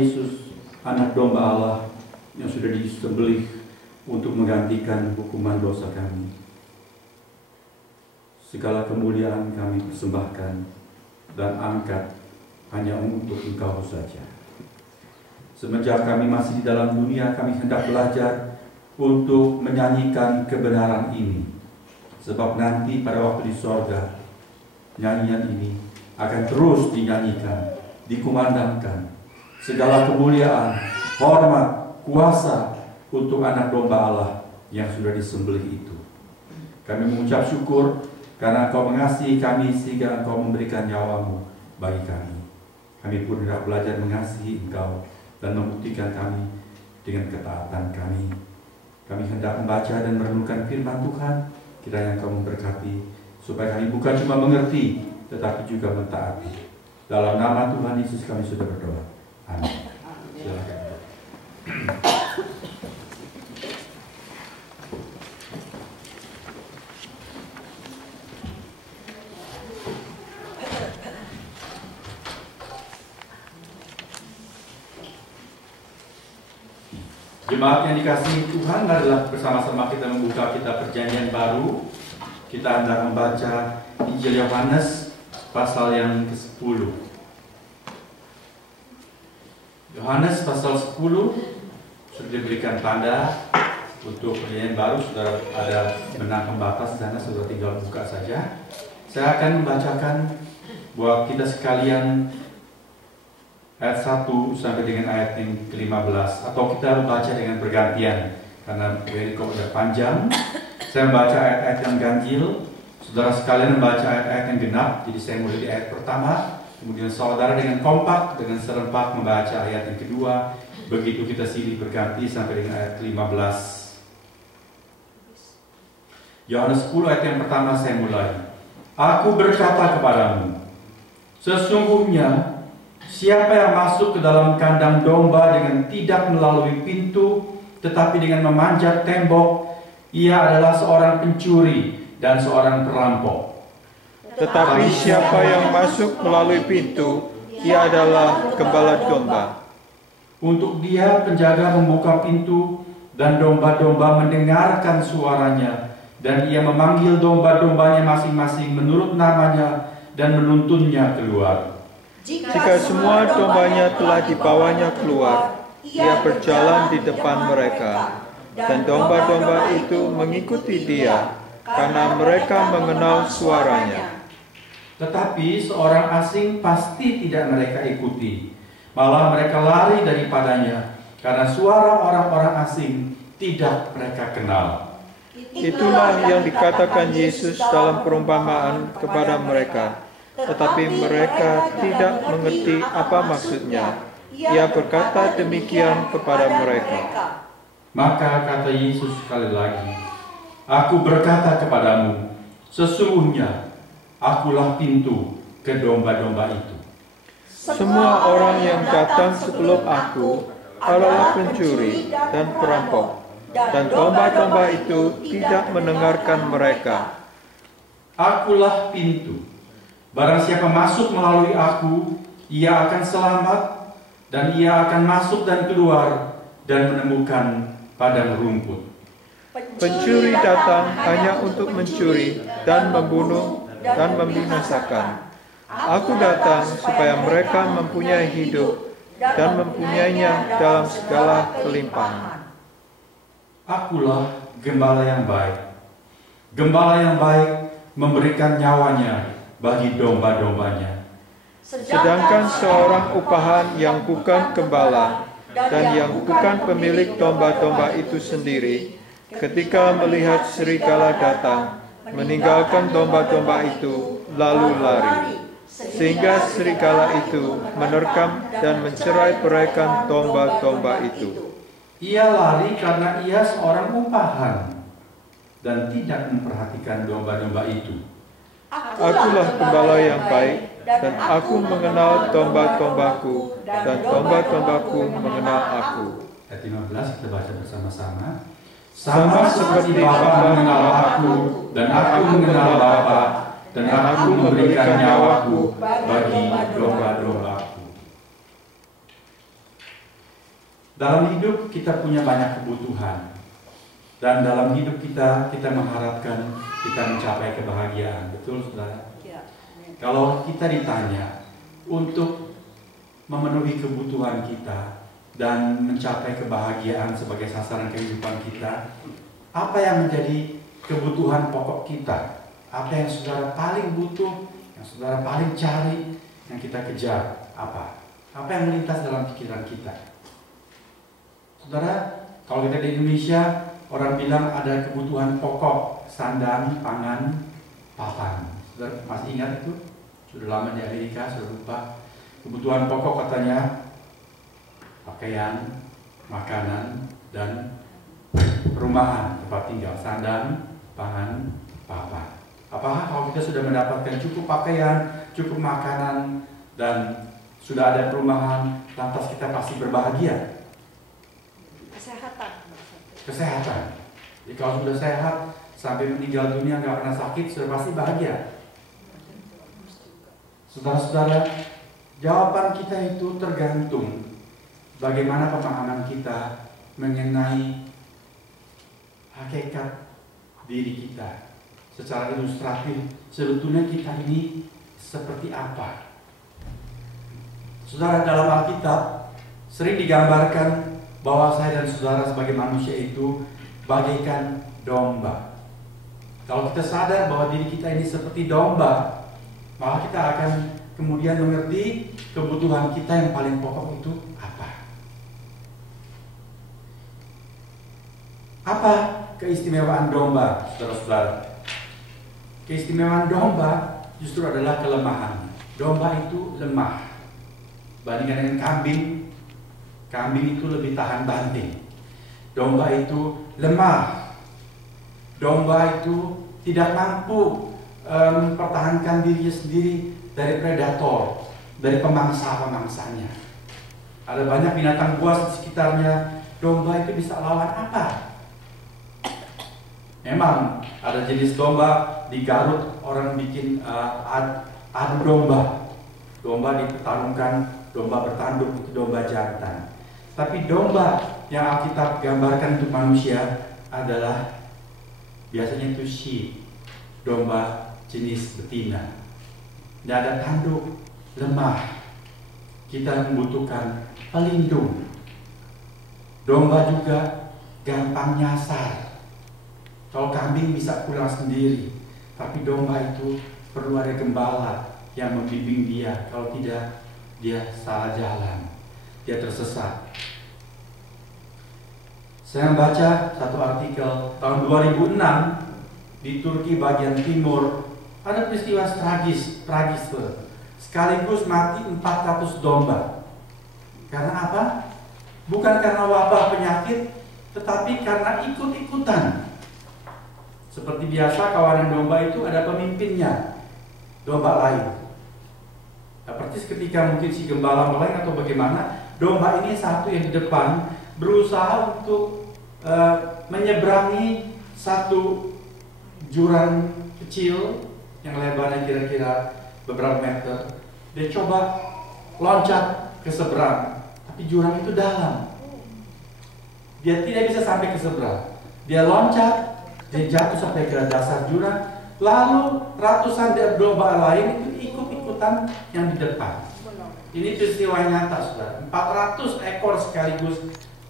Yesus, anak domba Allah yang sudah disembelih untuk menggantikan hukuman dosa kami. Segala kemuliaan kami persembahkan dan angkat hanya untuk Engkau saja. Semenjak kami masih di dalam dunia, kami hendak belajar untuk menyanyikan kebenaran ini. Sebab nanti pada waktu di sorga, nyanyian ini akan terus dinyanyikan, dikumandangkan. Segala kemuliaan, hormat, kuasa untuk anak domba Allah yang sudah disembelih itu. Kami mengucap syukur karena Engkau mengasihi kami sehingga Engkau memberikan nyawamu bagi kami. Kami pun hendak belajar mengasihi Engkau dan membuktikan kami dengan ketaatan kami. Kami hendak membaca dan merenungkan firman Tuhan. Kiranya Engkau memberkati supaya kami bukan cuma mengerti tetapi juga mentaati. Dalam nama Tuhan Yesus kami sudah berdoa. Amin. Silakan. Jemaat yang dikasihi Tuhan, adalah bersama-sama kita membuka kitab Perjanjian Baru. Kita hendak membaca Injil Yohanes pasal yang ke-10. Yohanes pasal 10 sudah diberikan tanda untuk Perjanjian Baru. Sudah ada benang pembatas di sana, sudah tinggal buka saja. Saya akan membacakan buat kita sekalian ayat 1 sampai dengan ayat yang ke-15, atau kita membaca dengan bergantian karena perikop sudah panjang. Saya membaca ayat-ayat yang ganjil, saudara sekalian membaca ayat-ayat yang genap. Jadi saya mulai di ayat pertama, kemudian saudara dengan kompak, dengan serempak membaca ayat yang kedua. Begitu kita silih berganti sampai dengan ayat 15. Yohanes 10 ayat yang pertama saya mulai. Aku berkata kepadamu, sesungguhnya siapa yang masuk ke dalam kandang domba dengan tidak melalui pintu, tetapi dengan memanjat tembok, ia adalah seorang pencuri dan seorang perampok. Tetapi siapa yang masuk melalui pintu, ia adalah gembala domba. Untuk dia penjaga membuka pintu, dan domba-domba mendengarkan suaranya, dan ia memanggil domba-dombanya masing-masing menurut namanya dan menuntunnya keluar. Jika semua dombanya telah dibawanya keluar, ia berjalan di depan mereka, dan domba-domba itu mengikuti dia, karena mereka mengenal suaranya. Tetapi seorang asing pasti tidak mereka ikuti, malah mereka lari daripadanya, karena suara orang-orang asing tidak mereka kenal. Itulah yang dikatakan Yesus dalam perumpamaan kepada mereka, tetapi mereka tidak mengerti apa maksudnya. Ia berkata demikian kepada mereka. Maka kata Yesus sekali lagi, aku berkata kepadamu, sesungguhnya akulah pintu ke domba-domba itu. Semua orang yang datang sebelum aku adalah pencuri dan perampok, dan domba-domba itu tidak mendengarkan mereka. Akulah pintu. Barang siapa masuk melalui aku, ia akan selamat, dan ia akan masuk dan keluar dan menemukan padang rumput. Pencuri datang hanya untuk mencuri dan membunuh dan membinasakan. Aku datang supaya mereka mempunyai hidup dan mempunyainya dalam segala kelimpahan. Akulah gembala yang baik. Gembala yang baik memberikan nyawanya bagi domba-dombanya. Sedangkan seorang upahan yang bukan gembala dan yang bukan pemilik domba-domba itu sendiri, ketika melihat serigala datang, meninggalkan domba-domba itu lalu lari, sehingga serigala itu menerkam dan mencerai-beraikan domba-domba itu. Ia lari karena ia seorang upahan dan tidak memperhatikan domba-domba itu. Akulah gembala yang baik, dan aku mengenal domba-dombaku, dan domba-dombaku mengenal aku. Ayat 15 kita baca bersama-sama. Sama seperti Bapa mengenal aku, dan aku mengenal Bapa, dan aku memberikan nyawaku bagi domba-dombaku. Dalam hidup kita punya banyak kebutuhan. Dan dalam hidup kita mengharapkan kita mencapai kebahagiaan. Betul, saudara? Kalau kita ditanya untuk memenuhi kebutuhan kita dan mencapai kebahagiaan sebagai sasaran kehidupan kita, apa yang menjadi kebutuhan pokok kita? Apa yang saudara paling butuh, yang saudara paling cari, yang kita kejar? Apa yang melintas dalam pikiran kita? Saudara, kalau kita di Indonesia, orang bilang ada kebutuhan pokok, sandang, pangan, papan. Saudara masih ingat itu? Sudah lama di Amerika, sudah lupa. Kebutuhan pokok katanya pakaian, makanan, dan perumahan, tempat tinggal, sandang, pangan, papan. Apakah kalau kita sudah mendapatkan cukup pakaian, cukup makanan, dan sudah ada perumahan, lantas kita pasti berbahagia? Kesehatan. Jadi kalau sudah sehat sampai meninggal dunia nggak pernah sakit, sudah pasti bahagia. Saudara-saudara, jawaban kita itu tergantung bagaimana pemahaman kita mengenai hakikat diri kita. Secara ilustratif, sebetulnya kita ini seperti apa? Saudara, dalam Alkitab sering digambarkan bahwa saya dan saudara sebagai manusia itu bagaikan domba. Kalau kita sadar bahwa diri kita ini seperti domba, maka kita akan kemudian mengerti kebutuhan kita yang paling pokok itu apa. Apa keistimewaan domba, saudara-saudara? Keistimewaan domba justru adalah kelemahan. Domba itu lemah. Bandingkan dengan kambing, kambing itu lebih tahan banting. Domba itu lemah. Domba itu tidak mampu mempertahankan dirinya sendiri dari predator, dari pemangsa-pemangsanya. Ada banyak binatang buas di sekitarnya. Domba itu bisa lawan apa? Memang ada jenis domba di Garut, orang bikin adu domba. Domba dipertarungkan, domba bertanduk itu domba jantan. Tapi domba yang Alkitab gambarkan untuk manusia adalah biasanya itu sheep, domba jenis betina. Tidak ada tanduk, lemah. Kita membutuhkan pelindung. Domba juga gampang nyasar. Kalau kambing bisa pulang sendiri, tapi domba itu perlu ada gembala yang membimbing dia. Kalau tidak, dia salah jalan, dia tersesat. Saya membaca satu artikel tahun 2006 di Turki bagian timur, ada peristiwa tragis. Sekaligus mati 400 domba. Karena apa? Bukan karena wabah penyakit, tetapi karena ikut-ikutan. Seperti biasa kawanan domba itu ada pemimpinnya, domba lain. Nah, persis ketika mungkin si gembala meleng atau bagaimana, domba ini satu yang di depan berusaha untuk menyeberangi satu jurang kecil yang lebarnya kira-kira beberapa meter. Dia coba loncat ke seberang, tapi jurang itu dalam. Dia tidak bisa sampai ke seberang. Dia loncat, dia jatuh sampai ke dasar jurang. Lalu ratusan domba lain itu ikut-ikutan yang di depan. Ini peristiwa nyata, saudara. 400 ekor sekaligus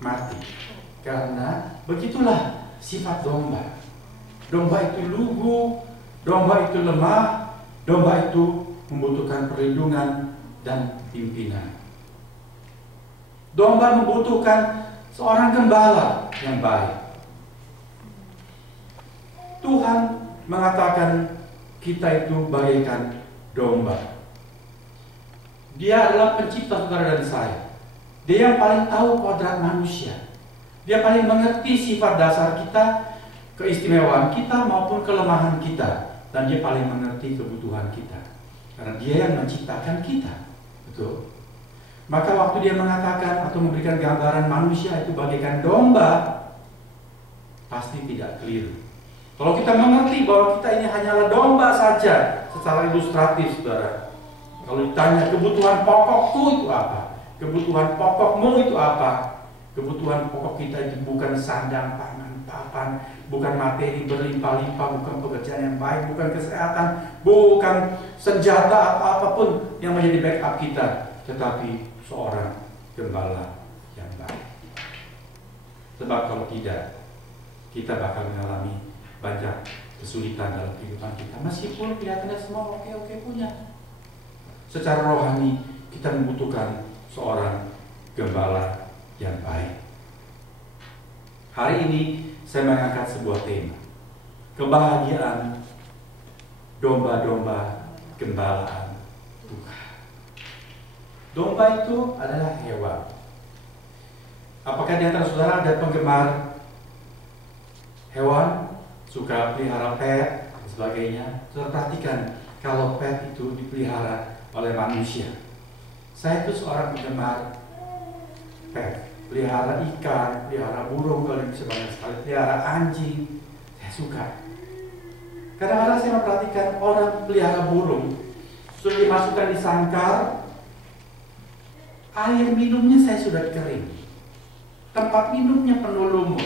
mati. Karena begitulah sifat domba. Domba itu lugu, domba itu lemah, domba itu membutuhkan perlindungan dan pimpinan. Domba membutuhkan seorang gembala yang baik. Tuhan mengatakan kita itu bagaikan domba. Dia adalah pencipta saudara dan saya. Dia yang paling tahu kodrat manusia. Dia paling mengerti sifat dasar kita, keistimewaan kita maupun kelemahan kita. Dan dia paling mengerti kebutuhan kita. Karena dia yang menciptakan kita. Betul? Maka waktu dia mengatakan atau memberikan gambaran manusia itu bagaikan domba, pasti tidak keliru. Kalau kita mengerti bahwa kita ini hanyalah domba saja, secara ilustratif, saudara. Kalau ditanya kebutuhan pokokku itu apa? Kebutuhan pokokmu itu apa? Kebutuhan pokok kita itu bukan sandang, pangan, papan, bukan materi berlimpah-limpah, bukan pekerjaan yang baik, bukan kesehatan, bukan senjata apapun yang menjadi backup kita, tetapi seorang gembala yang baik. Sebab kalau tidak, kita bakal mengalami banyak kesulitan dalam kehidupan kita. Meskipun kelihatannya semua oke-oke punya, secara rohani kita membutuhkan seorang gembala yang baik. Hari ini saya mengangkat sebuah tema, kebahagiaan domba-domba gembalaan Tuhan. Domba itu adalah hewan. Apakah di antara saudara ada penggemar hewan, suka pelihara pet dan sebagainya? Saudara perhatikan kalau pet itu dipelihara oleh manusia. Saya itu seorang penggemar pet, pelihara ikan, pelihara burung, kalau bisa banyak sekali, pelihara anjing, saya suka. Kadang-kadang saya memperhatikan orang pelihara burung, sudah dimasukkan di sangkar, air minumnya saya sudah kering, tempat minumnya penuh lumut,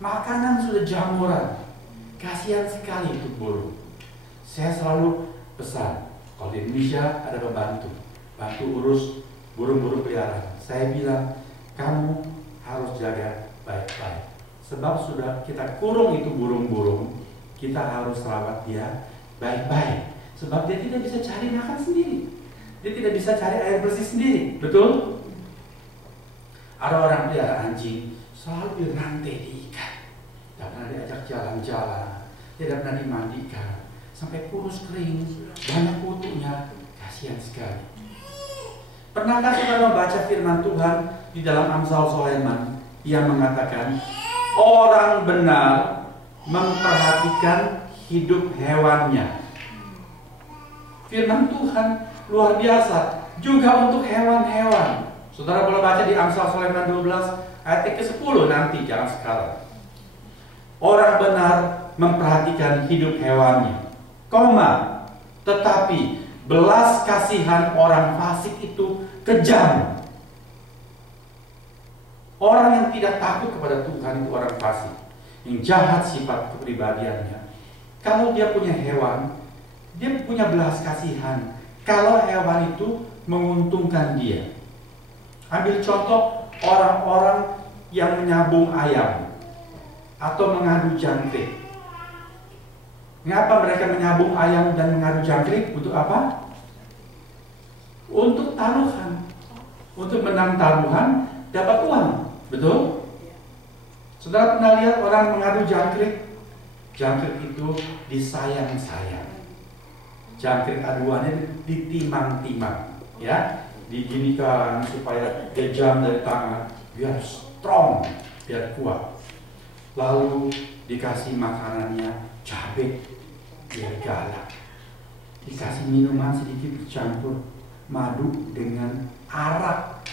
makanan sudah jamuran. Kasihan sekali untuk burung. Saya selalu pesan, kalau di Indonesia ada pembantu, bantu urus burung-burung peliharaan. Saya bilang, kamu harus jaga baik-baik. Sebab sudah kita kurung itu burung-burung, kita harus rawat dia baik-baik. Sebab dia tidak bisa cari makan sendiri. Dia tidak bisa cari air bersih sendiri. Betul? Ada orang pelihara anjing, selalu dirantai diikat. Tidak pernah diajak jalan-jalan, tidak pernah dimandikan, sampai kurus kering, banyak kutunya, kasihan sekali. Pernahkah saudara membaca firman Tuhan di dalam Amsal Sulaiman yang mengatakan orang benar memperhatikan hidup hewannya. Firman Tuhan luar biasa juga untuk hewan-hewan. Saudara boleh baca di Amsal Sulaiman 12 ayat ke-10 nanti, jangan sekarang. Orang benar memperhatikan hidup hewannya, tetapi belas kasihan orang fasik itu kejam. Orang yang tidak takut kepada Tuhan itu orang fasik, yang jahat sifat kepribadiannya. Kalau dia punya hewan, dia punya belas kasihan. Kalau hewan itu menguntungkan dia. Ambil contoh orang-orang yang menyabung ayam atau mengadu jangkrik. Mengapa mereka menyabung ayam dan mengadu jangkrik? Untuk apa? Untuk taruhan. Untuk menang taruhan, dapat uang. Betul? Saudara pernah lihat orang mengadu jangkrik? Jangkrik itu disayang-sayang. Jangkrik aduannya ditimang-timang, ya, diginikan supaya kejam dari tangan, biar strong, biar kuat. Lalu dikasih makanannya cabai, biar galak. Dikasih minuman sedikit dicampur madu dengan arak,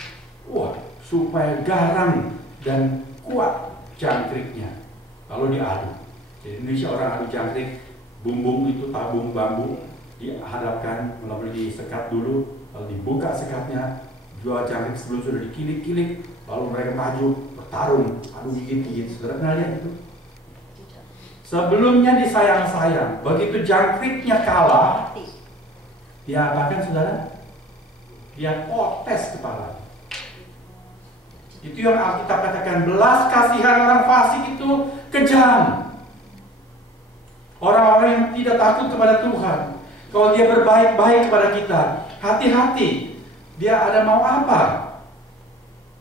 wah, supaya garang dan kuat jangkriknya. Lalu diadu. Di Indonesia orang adu jangkrik, bumbung itu tabung bambu dihadapkan, melalui disekat dulu, lalu dibuka sekatnya, jual jangkrik sebelum sudah dikilik-kilik, lalu mereka maju bertarung, adu gigit-gigit. Saudara pernah lihat itu? Sebelumnya disayang-sayang, begitu jangkriknya kalah, dia apakan saudara? Dia potes kepala. Itu yang Alkitab katakan, belas kasihan orang fasik itu kejam. Orang-orang yang tidak takut kepada Tuhan, kalau dia berbaik-baik kepada kita, hati-hati, dia ada mau apa?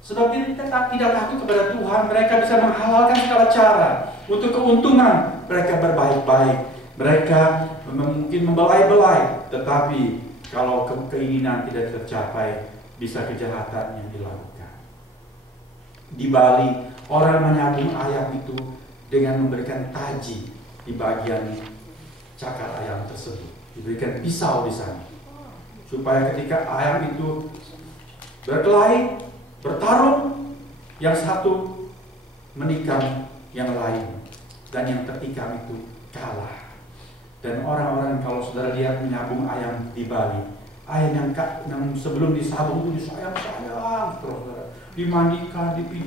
Sebab dia tidak takut kepada Tuhan, mereka bisa menghalalkan segala cara untuk keuntungan. Mereka berbaik-baik, mereka mungkin membelai-belai, tetapi kalau keinginan tidak tercapai, bisa kejahatan yang dilakukan. Di Bali, orang menyambung ayam itu dengan memberikan taji di bagian cakar ayam tersebut. Diberikan pisau di sana, supaya ketika ayam itu berkelahi, bertarung, yang satu menikam yang lain, dan yang tertikam itu kalah. Dan orang-orang, kalau saudara lihat menyabung ayam di Bali, ayam yang sebelum disabung itu disayang-sayang terus, saudara. dimandikan, dipijit